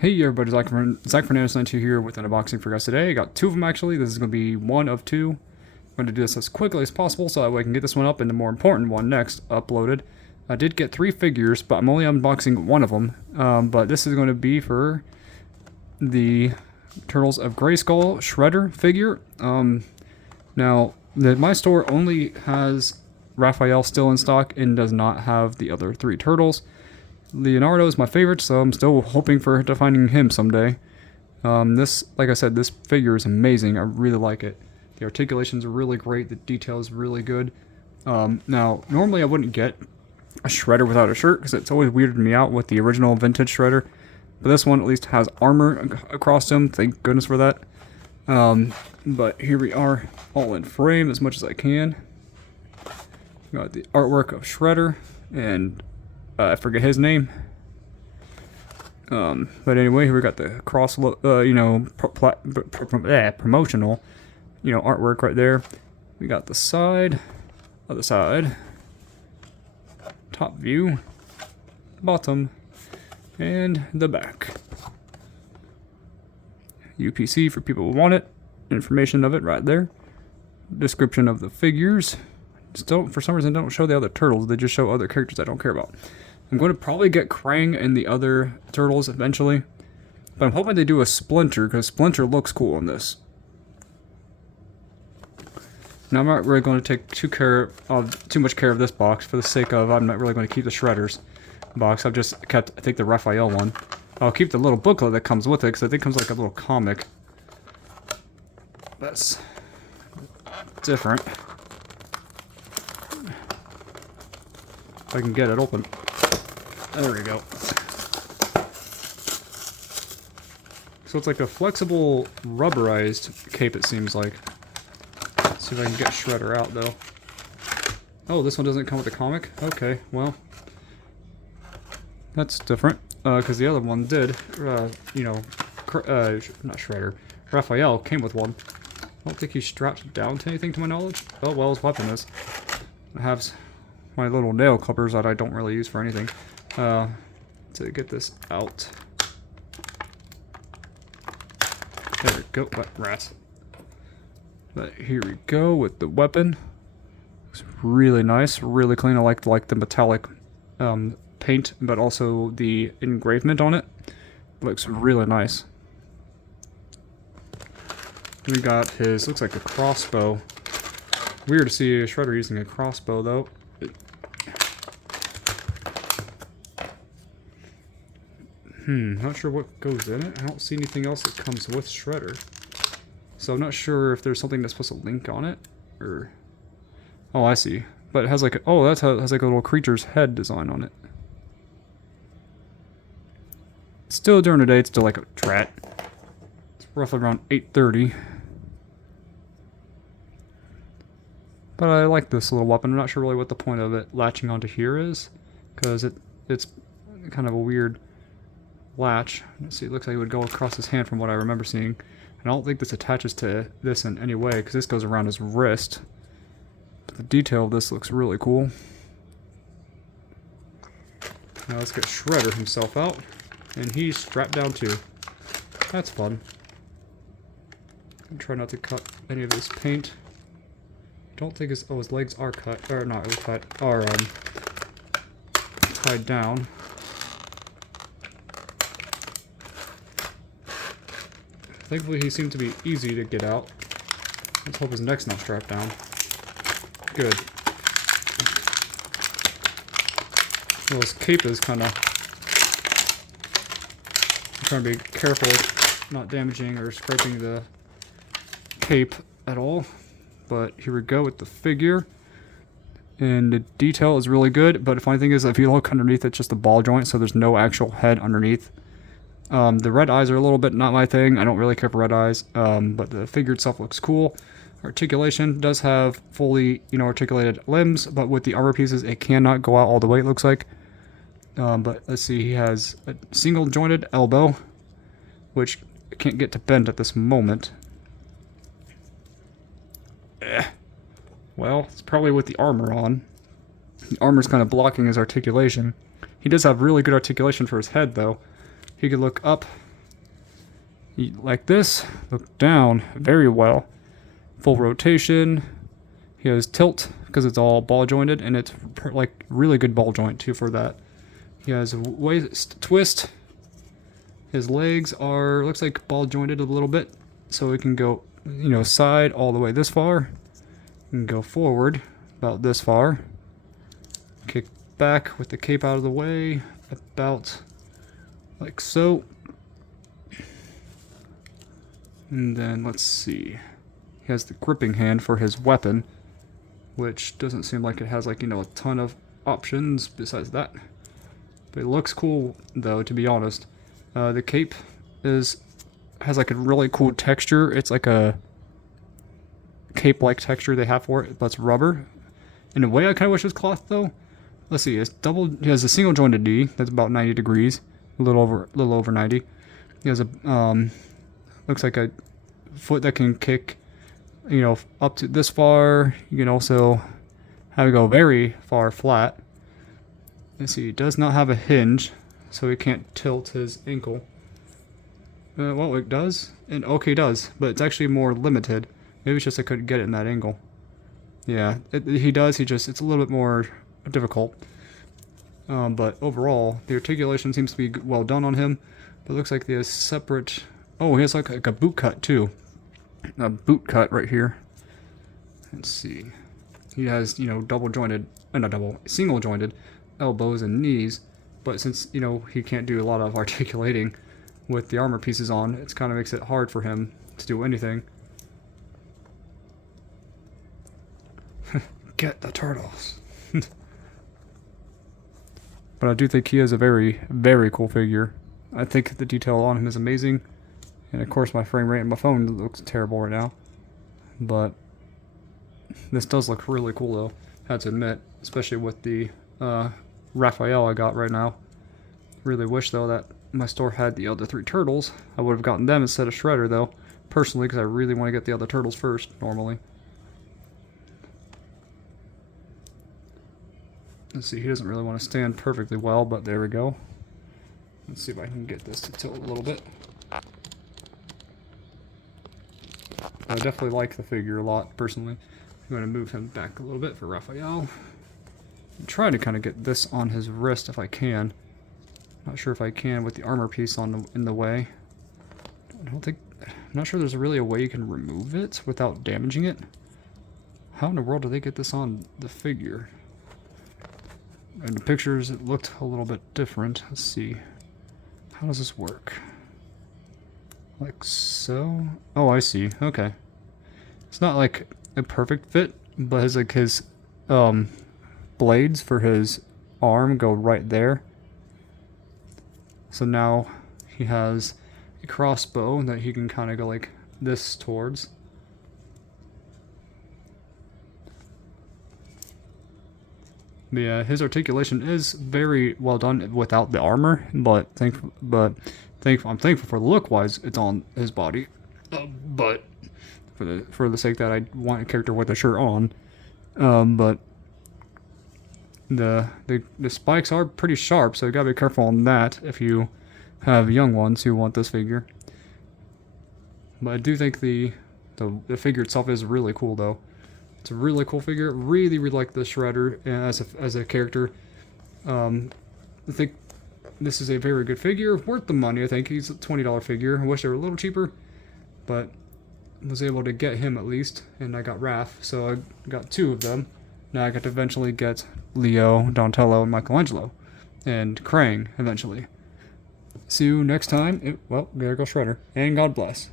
Hey everybody, Zach Fernandez 92 here with an unboxing for you guys today. I got two of them actually. This is going to be one of two. I'm going to do this as quickly as possible so that way I can get this one up and the more important one next uploaded. I did get three figures, but I'm only unboxing one of them. But this is going to be for the Turtles of Grayskull Shredder figure. Now, my store only has Raphael still in stock and does not have the other three turtles. Leonardo is my favorite, so I'm still hoping for finding him someday. Like I said, this figure is amazing. I really like it. The articulations are really great. The detail is really good. Now, normally I wouldn't get a Shredder without a shirt because it's always weirded me out with the original vintage Shredder. But this one at least has armor across him. Thank goodness for that. But here we are, all in frame as much as I can. Got the artwork of Shredder and I forget his name. But anyway, here we got the promotional, artwork right there. We got the side, other side, top view, bottom, and the back. UPC for people who want it. Information of it right there. Description of the figures. Still, for some reason, don't show the other turtles. They just show other characters I don't care about. I'm going to probably get Krang and the other turtles eventually. But I'm hoping they do a Splinter, because Splinter looks cool in this. Now, I'm not really going to take too much care of this box for the sake of I'm not really going to keep the Shredders box. I've just kept, I think, the Raphael one. I'll keep the little booklet that comes with it, because I think it comes like a little comic. That's different. If I can get it open. There we go. So it's like a flexible rubberized cape, it seems like. Let's see if I can get Shredder out, though. Oh, this one doesn't come with a comic? Okay, well. That's different. Because the other one did. Not Shredder. Raphael came with one. I don't think he's strapped down to anything to my knowledge. Oh, well, his weapon is. I have my little nail clippers that I don't really use for anything. To get this out. There we go. What rats? But here we go with the weapon. Looks really nice, really clean. I like the metallic paint, but also the engravement on it. Looks really nice. We got his, looks like a crossbow. Weird to see a Shredder using a crossbow, though. Not sure what goes in it. I don't see anything else that comes with Shredder. So I'm not sure if there's something that's supposed to link on it, or... Oh, I see. But it has like a... Oh, that's how it has like a little creature's head design on it. Still during the day, it's still like a Drat. It's roughly around 8:30. But I like this little weapon. I'm not sure really what the point of it latching onto here is, because it's kind of a weird latch. Let's see, it looks like it would go across his hand from what I remember seeing. And I don't think this attaches to this in any way, because this goes around his wrist. But the detail of this looks really cool. Now let's get Shredder himself out. And he's strapped down too. That's fun. Try not to cut any of this paint. Don't think his legs are cut, or not cut, are tied down. Thankfully he seemed to be easy to get out. Let's hope his neck's not strapped down. Good. Well, his cape is kind of... I'm trying to be careful with not damaging or scraping the cape at all. But here we go with the figure. And the detail is really good, but the funny thing is, if you look underneath, it's just a ball joint, so there's no actual head underneath. The red eyes are a little bit not my thing. I don't really care for red eyes, but the figure itself looks cool. Articulation does have fully, articulated limbs, but with the armor pieces, it cannot go out all the way, it looks like. But let's see, he has a single jointed elbow, which I can't get to bend at this moment. Well, it's probably with the armor on. The armor's kind of blocking his articulation. He does have really good articulation for his head, though. He could look up Like this, look down very well. Full rotation. He has tilt because it's all ball jointed, and it's like really good ball joint too for that. He has a waist twist. His legs are, looks like ball jointed a little bit, so it can go, you know, side all the way this far, and go forward about this far. Kick back with the cape out of the way, about like so. And then let's see. He has the gripping hand for his weapon, which doesn't seem like it has, like, you know, a ton of options besides that. But it looks cool though, to be honest. The cape has like a really cool texture. It's like a cape-like texture they have for it, but it's rubber. In a way, I kind of wish it was cloth though. Let's see. It has a single jointed D that's about 90 degrees, a little over 90. He has a looks like a foot that can kick, you know, up to this far. You can also have it go very far flat. Let's see. It does not have a hinge, so he can't tilt his ankle. Well, it does, and okay, it does, but it's actually more limited. Maybe it's just I couldn't get it in that angle. Yeah, he does. It's a little bit more difficult. But overall, the articulation seems to be well done on him. But it looks like he has separate. Oh, he has like a boot cut too. A boot cut right here. Let's see. He has, you know, single jointed elbows and knees. But since, you know, he can't do a lot of articulating with the armor pieces on, it kind of makes it hard for him to do anything. Get the turtles. But I do think he is a very, very cool figure. I think the detail on him is amazing. And of course my frame rate on my phone looks terrible right now. But this does look really cool though, I have to admit. Especially with the Raphael I got right now. Really wish though that my store had the other 3 turtles. I would have gotten them instead of Shredder though, personally, because I really want to get the other turtles first normally. Let's see, he doesn't really want to stand perfectly well, but there we go. Let's see if I can get this to tilt a little bit. I definitely like the figure a lot personally. I'm going to move him back a little bit for Raphael. I'm trying to kind of get this on his wrist if I can. Not sure if I can with the armor piece in the way. I'm not sure there's really a way you can remove it without damaging it. How in the world do they get this on the figure? In the pictures it looked a little bit different. Let's see. How does this work? Like so? Oh, I see. Okay. It's not like a perfect fit, but his blades for his arm go right there. So now he has a crossbow that he can kind of go like this towards. But yeah, his articulation is very well done without the armor, but I'm thankful for the look-wise it's on his body. But for the sake that I want a character with a shirt on, but the spikes are pretty sharp, so you gotta be careful on that if you have young ones who want this figure. But I do think the figure itself is really cool though. It's a really cool figure. Really like the Shredder as a character. I think this is a very good figure, worth the money. I think he's a $20 figure. I wish they were a little cheaper, but I was able to get him at least, and I got Raph, so I got 2 of them. Now I got to eventually get Leo, Donatello, and Michelangelo, and Krang eventually. See you next time. Well, there goes Shredder, and God bless.